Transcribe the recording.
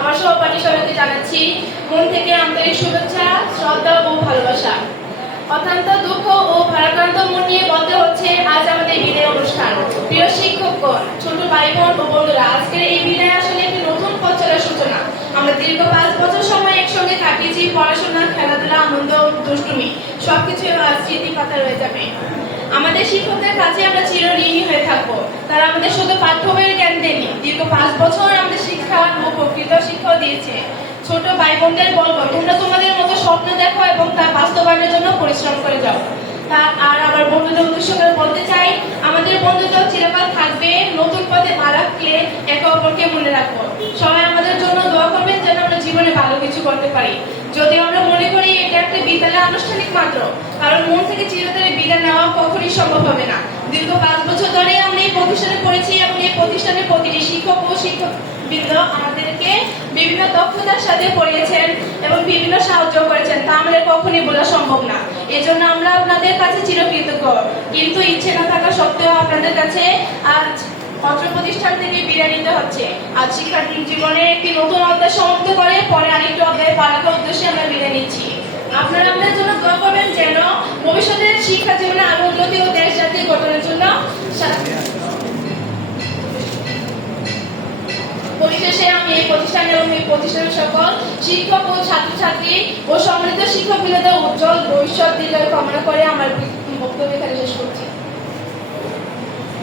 আমার সহপাঠী সবাইকে জানাচ্ছি, মন থেকে আন্তরিক শুভেচ্ছা, শ্রদ্ধা ও ভালোবাসা। অত্যন্ত দুঃখ ও ভারাক্রান্ত মন নিয়ে বলতে হচ্ছে, আজ আমাদের বিদায় অনুষ্ঠান। প্রিয় শিক্ষকগণ, ছোট ভাই বোন ও বন্ধুরা, আজকের এই বিদায় আসলে একটি নতুন পথ সূচনা। আমরা দীর্ঘ পাঁচ বছর সময় একসঙ্গে কাটিয়েছি পড়াশোনা, খেলাধুলা, আনন্দ, দুষ্টুমি। সবকিছু স্মৃতি পাতা রয়ে যাবে। আমাদের শিক্ষকদের কাছে আমরা চিরঋণী হয়ে থাকব। তারা আমাদের শুধু পাঠ্য বইয়ের জ্ঞান দেয়নি দীর্ঘ পাঁচ বছর আমাদের শিক্ষা ও দিয়েছে। ছোট ভাই বোনদের বলব, তোমরা তোমাদের মতো স্বপ্ন দেখো এবং তা বাস্তবায়নের জন্য পরিশ্রম করে যাও। তা আর আমার বন্ধুদের উদ্দেশ্য বলতে চাই, আমাদের বন্ধুত্ব চিরকাল থাকবে। নতুন পথে পা রাখলে একে অপরকে মনে রাখব সবাই আমাদের জন্য দোয়া করবেন যেন আমরা জীবনে ভালো কিছু করতে পারি। যদি আমরা মনে করি এটা একটা বিদ্যালয় আনুষ্ঠানিক মাত্র, কারণ মন থেকে চিরতরে বিদায় নেওয়া কখনই সম্ভব হবে না। দীর্ঘ পাঁচ বছর ধরে এই প্রতিষ্ঠানে পড়েছি এবং এই প্রতিষ্ঠানের প্রতিটি শিক্ষক ও শিক্ষক বৃন্দ আমাদেরকে বিভিন্ন দক্ষতার সাথে পড়িয়েছেন এবং বিভিন্ন সাহায্য করেছেন। তা আমাদের কখনই বলা সম্ভব না। এজন্য আমরা আপনাদের কাছে চিরকৃতজ্ঞ। কিন্তু ইচ্ছে না থাকা সত্ত্বেও আপনাদের কাছে আজ অত্র প্রতিষ্ঠান থেকে বিদায় নিতে হচ্ছে। আজ শিক্ষার্থী জীবনে একটি নতুন অধ্যায় সমাপ্ত করে, পরে আরেকটি অধ্যায় পালানোর উদ্দেশ্যে আমরা বিদায় নিচ্ছি আপনারা আমাদের জন্য দোয়া করবেন যেন ভবিষ্যতের শিক্ষা জীবনে আরও উন্নতি ও দেশ জাতি গঠনের জন্য সা- পরিশেষে আমি প্রতিষ্ঠান এবং এই প্রতিষ্ঠানের সকল শিক্ষক ও ছাত্রছাত্রী ও সম্মানিত শিক্ষক বিনোদের উজ্জ্বল ভবিষ্যৎ দিনের কামনা করে আমার বক্তব্য এখানে